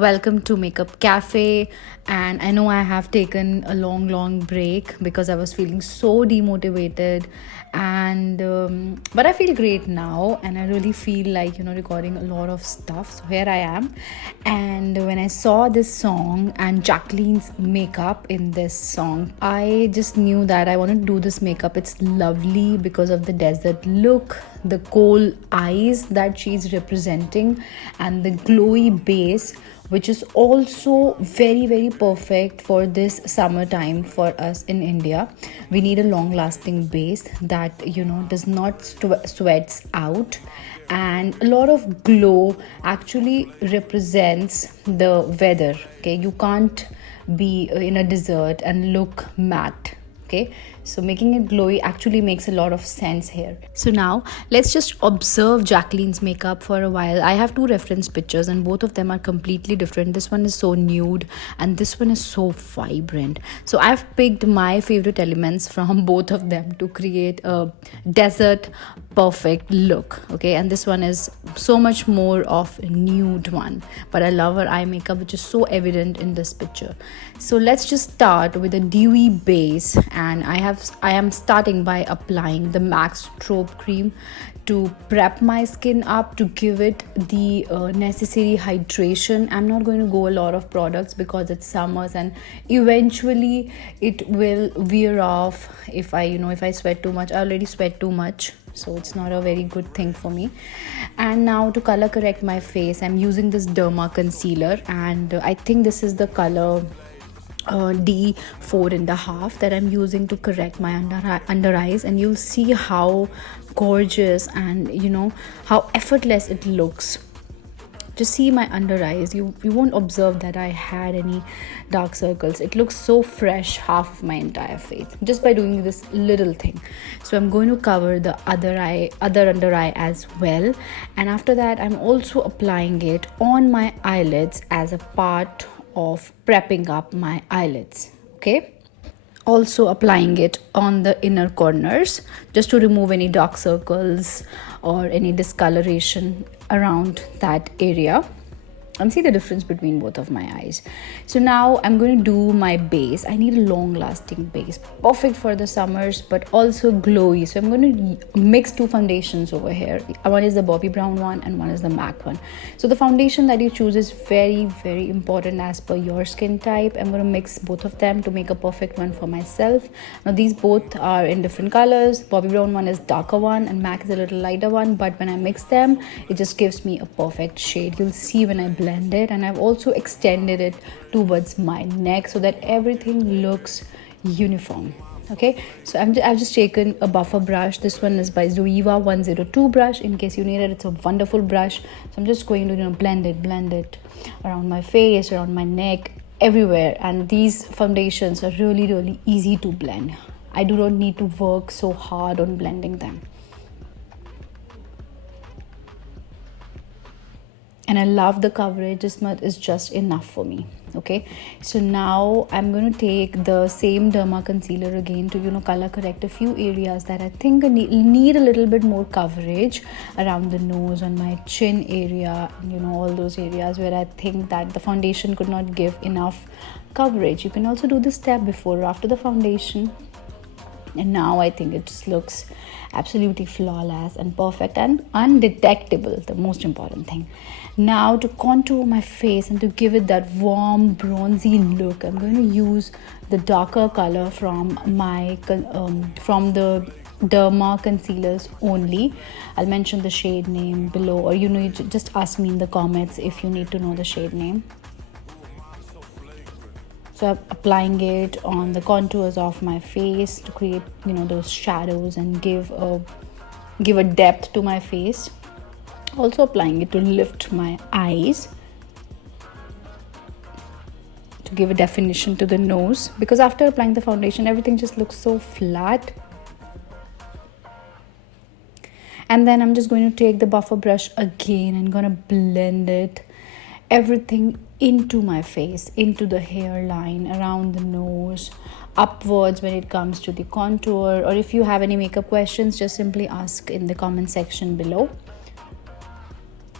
Welcome to Makeup Cafe. And I know I have taken a long break because I was feeling so demotivated. And but I feel great now, and I really feel like recording a lot of stuff. So here I am. And when I saw this song and Jacqueline's makeup in this song, I just knew that I want to do this makeup. It's lovely because of the desert look, the coal eyes that she's representing, and the glowy base, which is also very perfect for this summertime for us in India. We need a long lasting base that does not sweats out, and a lot of glow actually represents the weather. Okay, you can't be in a desert and look matte. Okay, so making it glowy actually makes a lot of sense here. So now let's just observe Jacqueline's makeup for a while. I have two reference pictures and both of them are completely different. This one is so nude and this one is so vibrant. So I've picked my favorite elements from both of them to create a desert perfect look. Okay, and this one is so much more of a nude one, but I love her eye makeup, which is so evident in this picture. So let's just start with a dewy base, and I am starting by applying the MAC strobe cream to prep my skin up, to give it the necessary hydration. I'm not going to go a lot of products because it's summers and eventually it will wear off if I sweat too much. I already sweat too much, so it's not a very good thing for me. And now to color correct my face, I'm using this Derma concealer, and I think this is the color D4.5 that I'm using to correct my under eyes, and you'll see how gorgeous and how effortless it looks. Just see my under eyes. You won't observe that I had any dark circles. It looks so fresh, half of my entire face, just by doing this little thing. So I'm going to cover the other under eye as well, and after that I'm also applying it on my eyelids as a part of prepping up my eyelids. Okay, also applying it on the inner corners just to remove any dark circles or any discoloration around that area, and see the difference between both of my eyes. So now I'm going to do my base. I need a long lasting base, perfect for the summers but also glowy. So I'm going to mix two foundations over here. One is the Bobbi Brown one and one is the MAC one. So the foundation that you choose is very important as per your skin type. I'm going to mix both of them to make a perfect one for myself. Now these both are in different colors. Bobbi Brown one is darker one and MAC is a little lighter one, but when I mix them it just gives me a perfect shade. You'll see when I blend it, and I've also extended it towards my neck so that everything looks uniform. Okay, so I've just taken a buffer brush. This one is by Zoeva 102 brush. In case you need it, it's a wonderful brush. So I'm just going to blend it around my face, around my neck, everywhere. And these foundations are really easy to blend. I do not need to work so hard on blending them. And I love the coverage. This much is just enough for me. Okay, so now I'm going to take the same Derma concealer again to color correct a few areas that I think need a little bit more coverage around the nose, on my chin area, and all those areas where I think that the foundation could not give enough coverage. You can also do this step before or after the foundation, and now I think it just looks absolutely flawless and perfect and undetectable, the most important thing. Now to contour my face and to give it that warm bronzy look, I'm going to use the darker color from my from the Derma concealers only. I'll mention the shade name below, or you just ask me in the comments if you need to know the shade name. So I'm applying it on the contours of my face to create those shadows and give a depth to my face. Also applying it to lift my eyes, to give a definition to the nose, because after applying the foundation everything just looks so flat. And then I'm just going to take the buffer brush again and gonna blend everything into my face, into the hairline, around the nose, upwards when it comes to the contour. Or if you have any makeup questions, just simply ask in the comment section below.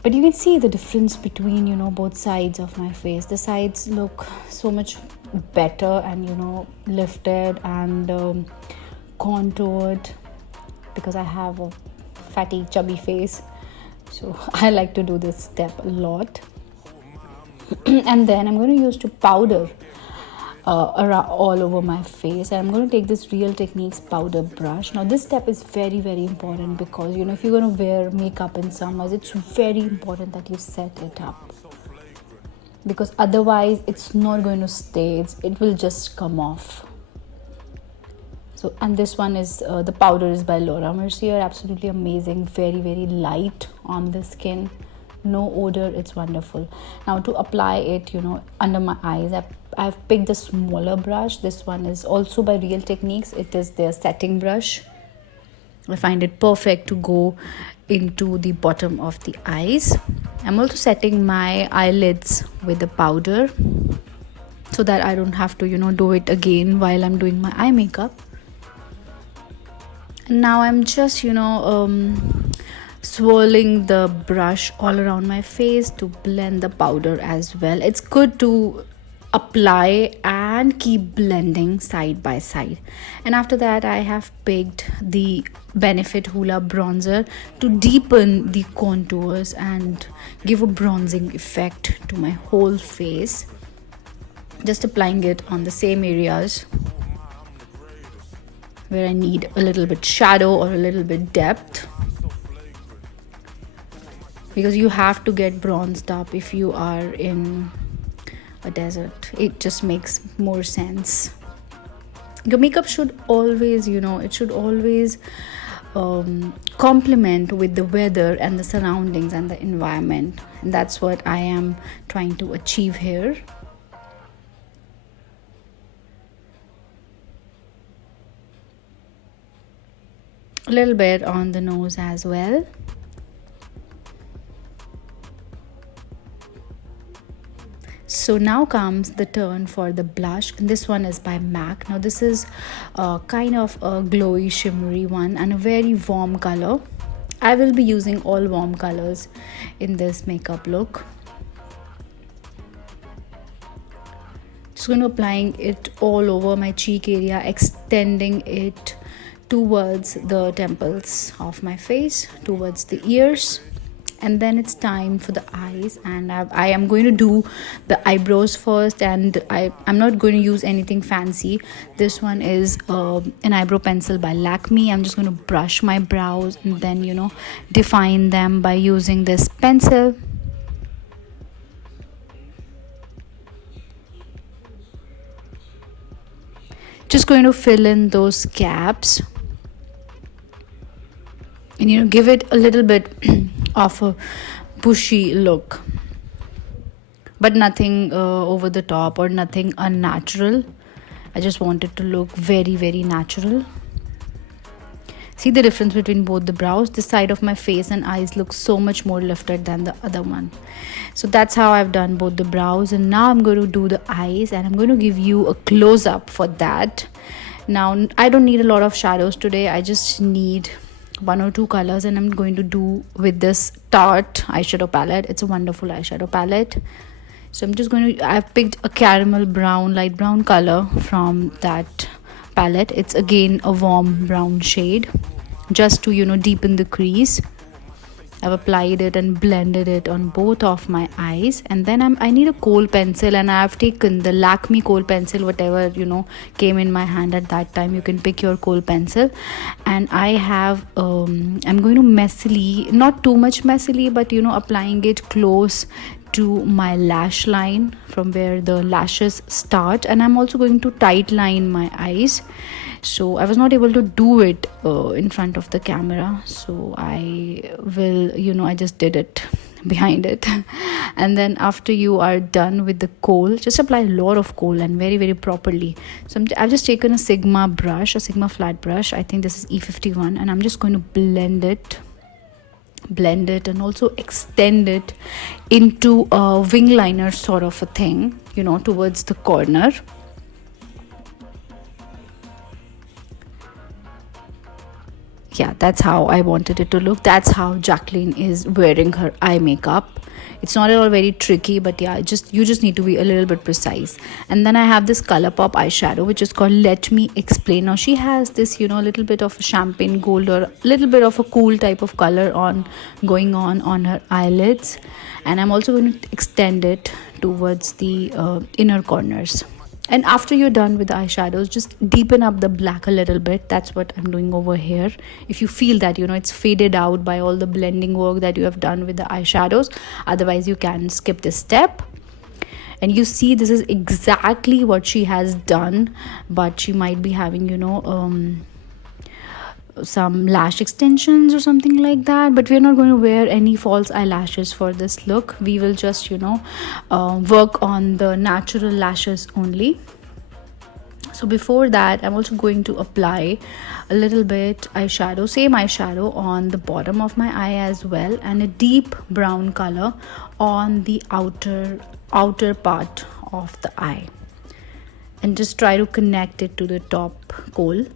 But you can see the difference between, both sides of my face. The sides look so much better and, lifted and contoured, because I have a fatty chubby face. So I like to do this step a lot. And then I'm going to use to powder around all over my face, and I'm going to take this Real Techniques powder brush. Now this step is very very important, because if you're going to wear makeup in summers, it's very important that you set it up, because otherwise it's not going to stay. It will just come off. So, and this one is the powder is by Laura Mercier. Absolutely amazing, very very light on the skin, no odor, it's wonderful. Now to apply it, under my eyes, I've picked the smaller brush. This one is also by Real Techniques. It is their setting brush. I find it perfect to go into the bottom of the eyes. I'm also setting my eyelids with the powder, so that I don't have to do it again while I'm doing my eye makeup. And now I'm just swirling the brush all around my face to blend the powder as well. It's good to apply and keep blending side by side. And after that, I have picked the Benefit Hoola bronzer to deepen the contours and give a bronzing effect to my whole face. Just applying it on the same areas where I need a little bit shadow or a little bit depth, because you have to get bronzed up if you are in a desert. It just makes more sense. Your makeup should always, it should always complement with the weather and the surroundings and the environment. And that's what I am trying to achieve here. A little bit on the nose as well. So now comes the turn for the blush, and this one is by MAC. Now this is kind of a glowy shimmery one and a very warm color. I will be using all warm colors in this makeup look. Just going to applying it all over my cheek area, extending it towards the temples of my face, towards the ears. And then it's time for the eyes, and I am going to do the eyebrows first, and I'm not going to use anything fancy. This one is an eyebrow pencil by Lakme. I'm just going to brush my brows and then define them by using this pencil. Just going to fill in those gaps and give it a little bit of a bushy look, but nothing over the top or nothing unnatural. I just want it to look very very natural. See the difference between both the brows? This side of my face and eyes look so much more lifted than the other one. So that's how I've done both the brows, and now I'm going to do the eyes, and I'm going to give you a close-up for that. Now I don't need a lot of shadows today. I just need one or two colors, and I'm going to do with this Tarte eyeshadow palette. It's a wonderful eyeshadow palette. So I'm just going to, I've picked a caramel brown, light brown color from that palette. It's again a warm brown shade, just to deepen the crease. I've applied it and blended it on both of my eyes, and then I need a kohl pencil, and I've taken the Lakme kohl pencil, whatever came in my hand at that time. You can pick your kohl pencil, and I have I'm going to messily, not too much messily, but applying it close to my lash line from where the lashes start, and I'm also going to tight line my eyes. So I was not able to do it in front of the camera, so I will I just did it behind it. And then after you are done with the kohl, just apply a lot of kohl and very very properly. So I've just taken a Sigma brush, a Sigma flat brush. I think this is E51, and I'm just going to blend it and also extend it into a wing liner sort of a thing, towards the corner. yeah, that's how I wanted it to look. That's how Jacqueline is wearing her eye makeup. It's not at all very tricky, but yeah, just you just need to be a little bit precise. And then I have this ColourPop eyeshadow, which is called Let Me Explain. Now she has this, a little bit of champagne gold or a little bit of a cool type of color on going on her eyelids, and I'm also going to extend it towards the inner corners. And after you're done with the eyeshadows, just deepen up the black a little bit. That's what I'm doing over here. If you feel that it's faded out by all the blending work that you have done with the eyeshadows, otherwise you can skip this step. And you see, this is exactly what she has done, but she might be having some lash extensions or something like that, but we're not going to wear any false eyelashes for this look. We will just work on the natural lashes only. So before that, I'm also going to apply a little bit eyeshadow, same eyeshadow on the bottom of my eye as well, and a deep brown color on the outer part of the eye, and just try to connect it to the top coal.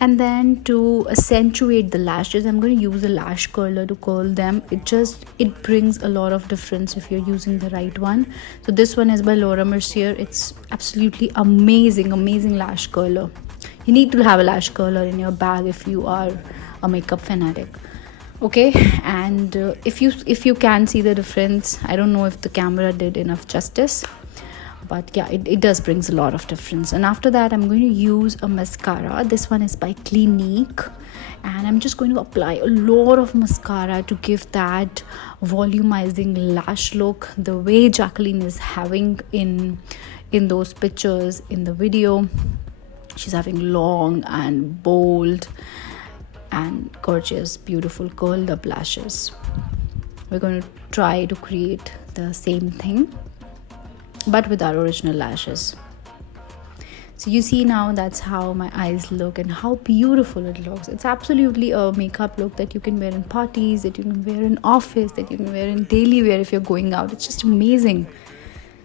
And then to accentuate the lashes, I'm going to use a lash curler to curl them. It brings a lot of difference if you're using the right one. So this one is by Laura Mercier. It's absolutely amazing lash curler. You need to have a lash curler in your bag if you are a makeup fanatic. Okay, and if you can see the difference, I don't know if the camera did enough justice, but yeah, it does brings a lot of difference. And after that, I'm going to use a mascara. This one is by Clinique, and I'm just going to apply a lot of mascara to give that volumizing lash look, the way Jacqueline is having in those pictures in the video. She's having long and bold and gorgeous, beautiful curled up lashes. We're going to try to create the same thing, but with our original lashes. So you see now, that's how my eyes look and how beautiful it looks. It's absolutely a makeup look that you can wear in parties, that you can wear in office, that you can wear in daily wear if you're going out. It's just amazing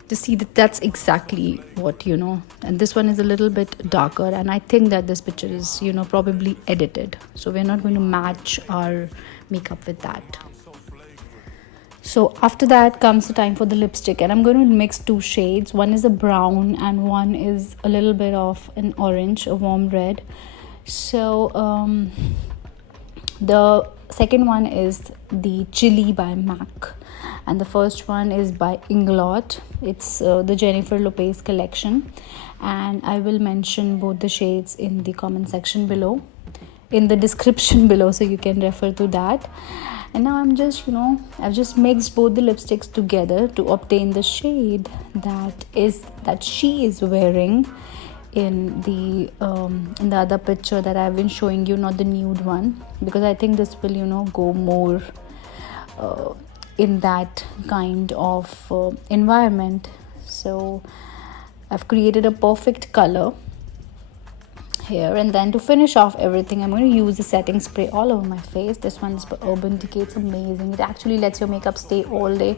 to see that's exactly what and this one is a little bit darker, and I think that this picture is probably edited, so we're not going to match our makeup with that. So after that comes the time for the lipstick, and I'm going to mix two shades. One is a brown and one is a little bit of an orange, a warm red. So the second one is the Chili by MAC, and the first one is by Inglot. It's the Jennifer Lopez collection, and I will mention both the shades in the comment section below, in the description below, so you can refer to that. And now I'm just I've just mixed both the lipsticks together to obtain the shade that she is wearing in the other picture that I've been showing you, not the nude one, because I think this will go more in that kind of environment. So I've created a perfect color here. And then to finish off everything, I'm going to use the setting spray all over my face. This one is by Urban Decay. It's amazing. It actually lets your makeup stay all day,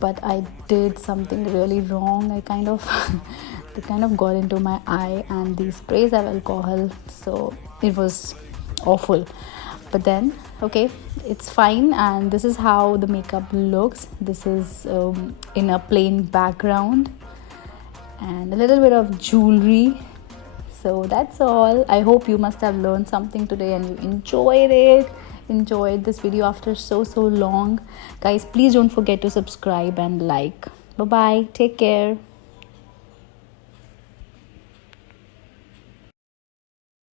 but I did something really wrong. I kind of it kind of got into my eye, and the sprays have alcohol, so it was awful. But then okay, it's fine. And this is how the makeup looks. This is in a plain background and a little bit of jewelry. So that's all. I hope you must have learned something today and you enjoyed this video after so long. Guys, please don't forget to subscribe and like. Bye bye, take care.